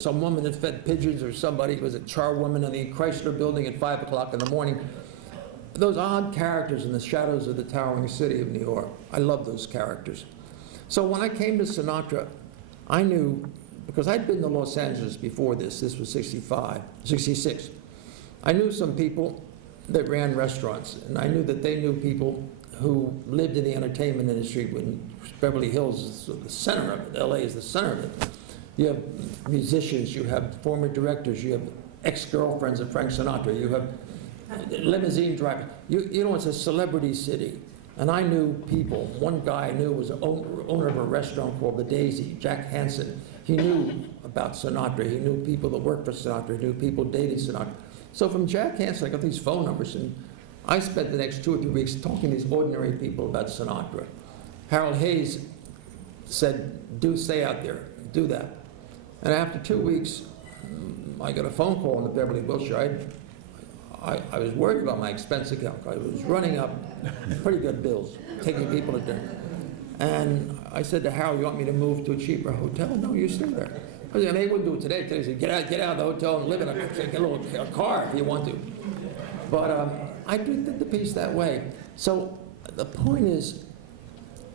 some woman that fed pigeons or somebody was a charwoman in the Chrysler building at 5 o'clock in the morning. Those odd characters in the shadows of the towering city of New York. I love those characters. So when I came to Sinatra, I knew, because I'd been to Los Angeles before this was 66. I knew some people that ran restaurants, and I knew that they knew people who lived in the entertainment industry when Beverly Hills is the center of it, LA is the center of it. You have musicians, you have former directors, you have ex-girlfriends of Frank Sinatra, you have limousine drivers. You know, it's a celebrity city. And I knew people. One guy I knew was owner of a restaurant called The Daisy, Jack Hansen. He knew about Sinatra. He knew people that worked for Sinatra. He knew people dated Sinatra. So from Jack Hansen, I got these phone numbers, and I spent the next 2 or 3 weeks talking to these ordinary people about Sinatra. Harold Hayes said, stay out there, do that. And after 2 weeks, I got a phone call in the Beverly Wilshire. I was worried about my expense account. I was running up pretty good bills, taking people to dinner. And I said to Harold, you want me to move to a cheaper hotel? No, you stay there. I mean, they wouldn't do it today. Today, they said, get out of the hotel and live in a car if you want to. But I did the piece that way. So the point is,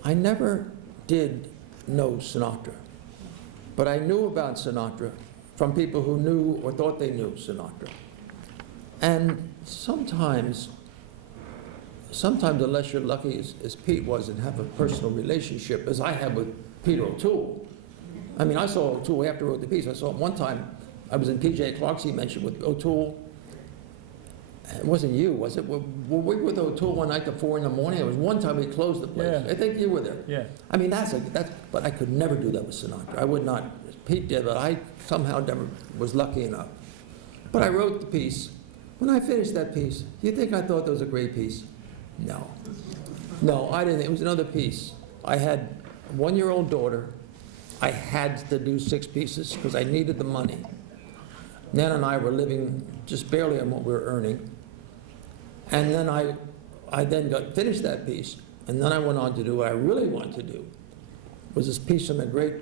I never did know Sinatra. But I knew about Sinatra from people who knew or thought they knew Sinatra. And sometimes unless you're lucky as Pete was and have a personal relationship, as I had with Peter O'Toole. I mean, I saw O'Toole after I wrote the piece. I saw him one time, I was in P.J. Clarke's, he mentioned, with O'Toole. It wasn't you, was it? Were we with O'Toole one night at 4 in the morning? It was one time we closed the place. Yeah. I think you were there. Yeah. I mean, but I could never do that with Sinatra. I would not. Pete did, but I somehow never was lucky enough. But I wrote the piece. When I finished that piece, you think I thought that was a great piece? No. No, I didn't. It was another piece. I had a 1-year-old daughter. I had to do 6 pieces because I needed the money. Nan and I were living just barely on what we were earning. And then I then finished that piece, and then I went on to do what I really wanted to do, was this piece from a great,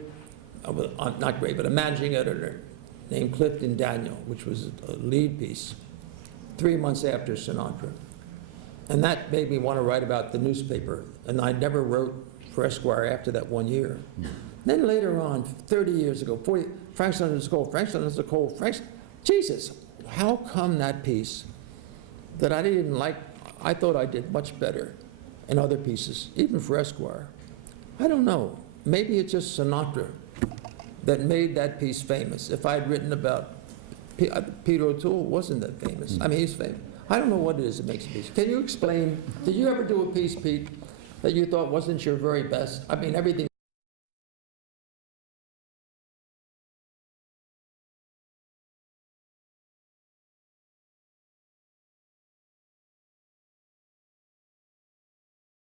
not great, but a managing editor named Clifton Daniel, which was a lead piece, 3 months after Sinatra. And that made me want to write about the newspaper, and I never wrote for Esquire after that 1 year. Then later on, 30 years ago, 40, Frank Sinatra's cold, Frank Sinatra's cold, Jesus, how come that piece that I didn't like, I thought I did much better in other pieces, even for Esquire? I don't know. Maybe it's just Sinatra that made that piece famous. If I had written about Peter O'Toole, wasn't that famous. I mean, he's famous. I don't know what it is that makes a piece. Can you explain, did you ever do a piece, Pete, that you thought wasn't your very best? I mean, everything